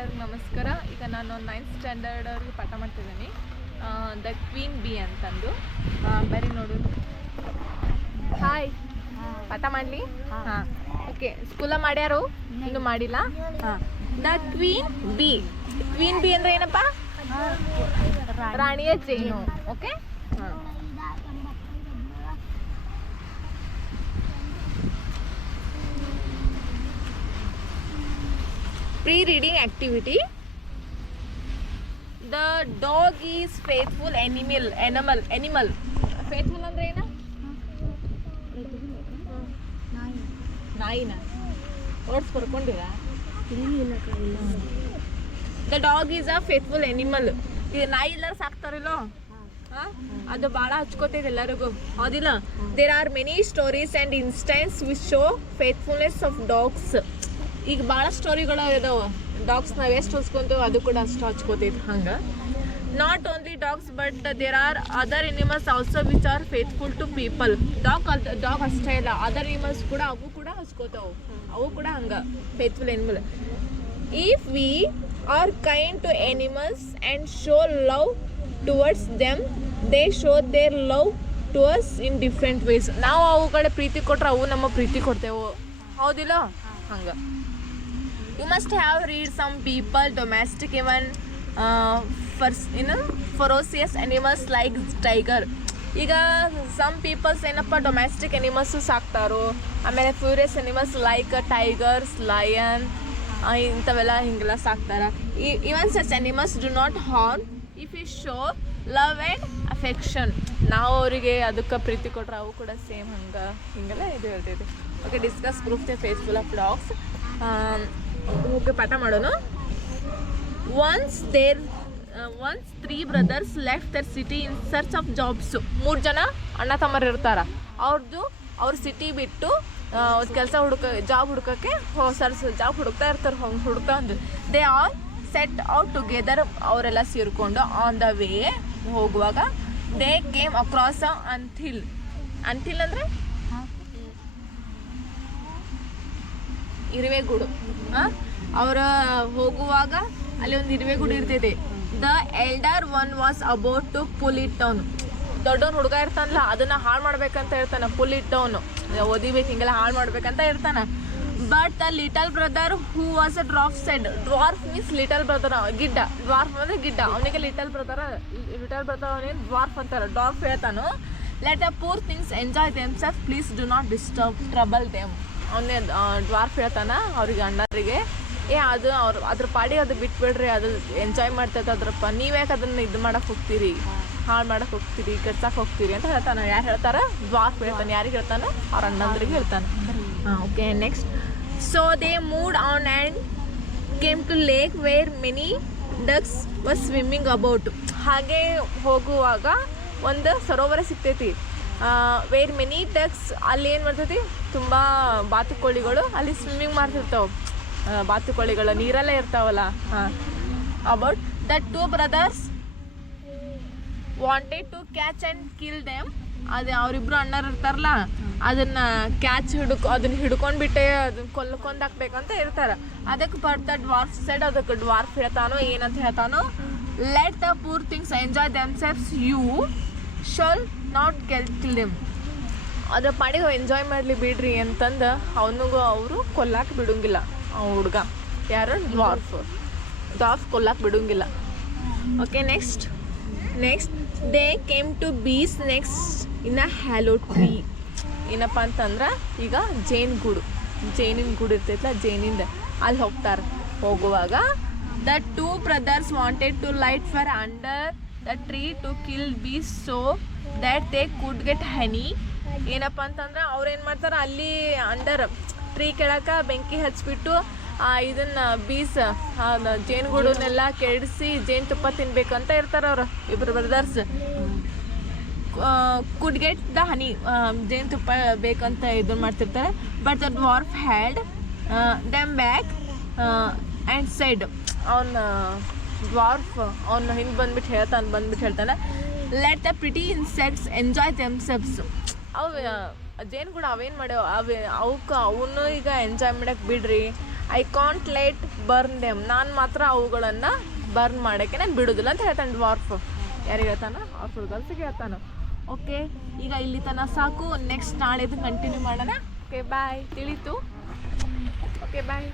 ಎಲ್ಲರಿಗೂ ನಮಸ್ಕಾರ. ಈಗ ನಾನು 9th ಸ್ಟ್ಯಾಂಡರ್ಡ್ ಅವ್ರಿಗೆ ಪಾಠ ಮಾಡ್ತಿದ್ದೀನಿ. ದ ಕ್ವೀನ್ ಬಿ ಅಂತಂದು ಬರೀ ನೋಡು. ಹಾಯ್, ಪಾಠ ಮಾಡಲಿ? ಹಾಂ, ಓಕೆ. ಸ್ಕೂಲ ಮಾಡ್ಯಾರು? ಇನ್ನೂ ಮಾಡಿಲ್ಲ. ಹಾಂ, the queen B. Queen B ಅಂದರೆ ಏನಪ್ಪ? ರಾಣಿಯ ಜೇನು. ಓಕೆ. ಹಾಂ, pre-reading activity. The dog is faithful animal. Faithful ಅಂದ್ರೆ ಏನು? ನಾಯಿನ ಓಡ್ಸ್ ಬರ್ಕೊಂಡಿರಾ? The dog is a faithful animal. ಈಗ ನಾಯಿ ಎಲ್ಲರೂ ಸಾಕ್ತಾರಿಲ್ಲೋ? ಅದು ಭಾಳ ಹಚ್ಕೋತೈತೆ ಎಲ್ಲರಿಗೂ, ಹೌದಿಲ್ಲ? There are many stories and instances which show faithfulness of dogs. ಈಗ ಭಾಳ ಸ್ಟೋರಿಗಳು ಇದಾವೆ. ಡಾಗ್ಸ್ ನಾವು ಎಷ್ಟು ಹೊಸ್ಕೊಂತೀವಿ ಅದು ಕೂಡ ಅಷ್ಟು ಹಚ್ಕೋತೈತೆ. ಹಂಗೆ not only dogs but there are other animals also which are faithful to people. Dog ಅಷ್ಟೇ ಇಲ್ಲ, ಅದರ್ ಎನಿಮಲ್ಸ್ ಕೂಡ ಅವು ಕೂಡ ಹಚ್ಕೋತಾವೆ. ಅವು ಕೂಡ ಹಂಗೆ faithful animal. If we are kind to animals and show love towards them, they show their love to us in different ways. ನಾವು ಅವು ಕಡೆ ಪ್ರೀತಿ ಕೊಟ್ರೆ ಅವು ನಮ್ಮ ಪ್ರೀತಿ ಕೊಡ್ತೇವೆ, ಹೌದಿಲ್ಲ? ಹಂಗೆ you must have read some people domestic even ferocious animals like tiger. ಈಗ ಸಮ್ ಪೀಪಲ್ಸ್ ಏನಪ್ಪ ಡೊಮೆಸ್ಟಿಕ್ ಎನಿಮಲ್ಸು ಸಾಕ್ತಾರೋ, ಆಮೇಲೆ furious animals like tigers, lion ಇಂಥವೆಲ್ಲ ಹಿಂಗೆಲ್ಲ ಸಾಕ್ತಾರೆ. Even such animals do not harm if you show love and affection. ನಾವು ಅವರಿಗೆ ಅದಕ್ಕೆ ಪ್ರೀತಿ ಕೊಟ್ರೆ ಅವು ಕೂಡ ಸೇಮ್ ಹಂಗೆ ಹಿಂಗೆಲ್ಲ ಇದು ಹೇಳ್ತೈತಿ. Okay, discuss proof the faithful of dogs. Okay, ಪಾಠ ಮಾಡೋಣ. Once 3 brothers left their city in search of jobs. 3 ಜನ ಅಣ್ಣ ತಮ್ಮರು ಇರ್ತಾರೆ. ಅವ್ರ ಸಿಟಿ ಬಿಟ್ಟು ಕೆಲಸ ಜಾಬ್ ಹುಡ್ಕೋಕ್ಕೆ ಜಾಬ್ ಹುಡುಕ್ತಾ ಇರ್ತಾರೆ. ಹುಡುಕ್ತಾ ಒಂದು they all set out together. ಅವರೆಲ್ಲ ಸೇರಿಕೊಂಡು ಆನ್ ದ ವೇ ಹೋಗುವಾಗ they came across anthill. Anthill ಅಂದರೆ ಇರುವೆಗೂಡು. ಅವರ ಹೋಗುವಾಗ ಅಲ್ಲಿ ಒಂದು ಇರುವೆಗೂಡು ಇರ್ತೈತೆ. The elder one was about to pull it down. ದೊಡ್ಡವನು ಹುಡುಗ ಇರ್ತಾನಲ್ಲ, ಅದನ್ನು ಹಾಳು ಮಾಡ್ಬೇಕಂತ ಇರ್ತಾನೆ. ಪುಲ್ ಇಟ್ ಡೌನು, ಓದಿಬೇಕು, ಹಿಂಗೆಲ್ಲ ಹಾಳು ಮಾಡ್ಬೇಕಂತ ಇರ್ತಾನೆ. But the little brother who was a dwarf said. Dwarf means little brother, ಗಿಡ್ಡ. ಡ್ವಾರ್ಫ್ ಅಂದರೆ ಗಿಡ್ಡ. ಅವನಿಗೆ ಲಿಟಲ್ ಬ್ರದರ್ ಅವನೇನು ಡ್ವಾರ್ಫ್ ಅಂತಾರೆ. ಡ್ವಾರ್ಫ್ ಹೇಳ್ತಾನು, let the poor things enjoy themself, please do not disturb trouble them. ಅವನೇ ಡ್ವಾರ್ಫ್ ಹೇಳ್ತಾನೆ ಅವ್ರಿಗೆ, ಅಣ್ಣರಿಗೆ, ಅದು ಅದ್ರ ಪಾಡಿ ಅದು ಬಿಟ್ಬಿಡ್ರಿ, ಅದು ಎಂಜಾಯ್ ಮಾಡ್ತೈತೆ ಅದ್ರಪ್ಪ, ನೀವ್ಯಾಕೆ ಅದನ್ನು ಇದು ಮಾಡಕ್ಕೆ ಹೋಗ್ತೀರಿ, ಹಾಳು ಮಾಡಕ್ಕೆ ಹೋಗ್ತೀರಿ, ಕೆಡ್ಸಕ್ಕೆ ಹೋಗ್ತೀರಿ ಅಂತ ಹೇಳ್ತಾನೆ. ಯಾರು ಹೇಳ್ತಾರೆ? ಡ್ವಾರ್ಫ್ ಹೇಳ್ತಾನೆ. ಯಾರಿಗೆ ಹೇಳ್ತಾನೆ? ಅವ್ರ ಅಣ್ಣಂದ್ರಿಗೆ ಹೇಳ್ತಾನೆ. Okay, next. So they moved on and came to lake where many ducks was swimming about. ಹಾಗೆ ಹೋಗುವಾಗ ಒಂದು ಸರೋವರ ಸಿಗ್ತೈತಿ. ವೇರ್ ಮೆನಿ ಡಕ್ಸ್, ಅಲ್ಲಿ ಏನು ಮಾಡ್ತೈತಿ, ತುಂಬ ಬಾತುಕೋಳಿಗಳು ಅಲ್ಲಿ ಸ್ವಿಮ್ಮಿಂಗ್ ಮಾಡ್ತಿರ್ತಾವೆ. ಬಾತುಕೋಳಿಗಳು ನೀರಲ್ಲೇ ಇರ್ತಾವಲ್ಲ. About that 2 brothers wanted to catch and kill them. ಅದೇ ಅವರಿಬ್ರು ಅಣ್ಣರು ಇರ್ತಾರಲ್ಲ, ಅದನ್ನು ಅದನ್ನು ಹಿಡ್ಕೊಂಡ್ಬಿಟ್ಟೆ ಅದನ್ನು ಕೊಂದಾಕ್ಬೇಕಂತ ಇರ್ತಾರೆ. ಅದಕ್ಕೆ ಬಟ್ ದ ಡ್ವಾರ್ಫ್ ಸೆಡ್, ಅದಕ್ಕೆ ಡ್ವಾರ್ಫ್ ಹೇಳ್ತಾನೋ ಏನಂತ ಹೇಳ್ತಾನೋ, let the poor things enjoy themselves, you shall not kill them. ಅದ್ರ ಪಾಡಿಗೆ ಎಂಜಾಯ್ ಮಾಡಲಿ ಬಿಡ್ರಿ ಅಂತಂದು ಅವರು ಕೊಲ್ಲಕ್ಕೆ ಬಿಡೋಂಗಿಲ್ಲ. ಹುಡುಗ ಯಾರು? ಡ್ವಾರ್ಫ್ ಕೊಲ್ಲಕ್ಕೆ ಬಿಡೋಂಗಿಲ್ಲ. Okay, next they came to bees next in a hollow tree. ಏನಪ್ಪ ಅಂತಂದ್ರೆ, ಈಗ ಜೇನಿನ ಗೂಡು ಇರ್ತೈತಲ್ಲ, ಜೇನಿಂದ ಅಲ್ಲಿ ಹೋಗ್ತಾರೆ. ಹೋಗುವಾಗ the 2 brothers wanted to light fire under the tree to kill bees so that they could get honey. ಏನಪ್ಪ ಅಂತಂದ್ರೆ ಅವ್ರೇನು ಮಾಡ್ತಾರೆ, ಅಲ್ಲಿ ಅಂಡರ್ ಟ್ರೀ ಕೆಳಕ್ಕೆ ಬೆಂಕಿ ಹಚ್ಬಿಟ್ಟು ಇದನ್ನು ಜೇನುಗೂಡನ್ನೆಲ್ಲ ಕೆಡಿಸಿ ಜೇನುತುಪ್ಪ ತಿನ್ಬೇಕಂತ ಇರ್ತಾರೆ. ಅವರು ಇಬ್ಬರು brothers could get the honey, ಜೇನುತುಪ್ಪ ಬೇಕಂತ ಇದನ್ನು ಮಾಡ್ತಿರ್ತಾರೆ. But the dwarf had them back and side. Dwarf ಅವನು ಹಿಂದೆ ಬಂದ್ಬಿಟ್ಟು ಹೇಳ್ತಾನೆ, let the pretty insects enjoy themselves. ಅವು ಜೇನುಗೂಡು ಅವೇನು ಮಾಡ್ಯಾವ, ಅವನು ಈಗ ಎಂಜಾಯ್ ಮಾಡಕ್ಕೆ ಬಿಡ್ರಿ, I can't let burn them, ನಾನು ಮಾತ್ರ ಅವುಗಳನ್ನು ಬರ್ನ್ ಮಾಡೋಕ್ಕೆ ನಾನು ಬಿಡೋದಿಲ್ಲ ಅಂತ ಹೇಳ್ತಾನೆ ಡ್ವಾರ್ಫ್. ಯಾರಿಗೆ ಹೇಳ್ತಾನ? ಅವ್ರ ಗರ್ಲ್ಸಿಗೆ ಹೇಳ್ತಾನ. ಓಕೆ, ಈಗ ಇಲ್ಲಿ ತನಕ ಸಾಕು. ನೆಕ್ಸ್ಟ್ ನಾಳೆದು ಕಂಟಿನ್ಯೂ ಮಾಡೋಣ. Okay bye. ತಿಳಿತು? ಓಕೆ ಬಾಯ್.